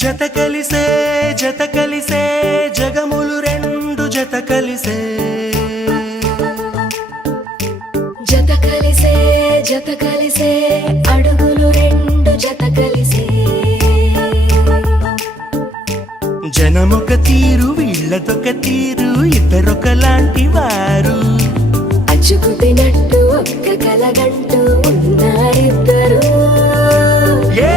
జత కలిసే జగములు రెండు జత కలిసే జత కలిసే అడుగులు రెండు జత కలిసే జనమొక తీరు వీళ్ళదొక తీరు ఇద్దరొకలాంటి వారు అచ్చుకుతినట్టు ఒక్క కలగంటూ ఉన్నారిద్దరు ఏ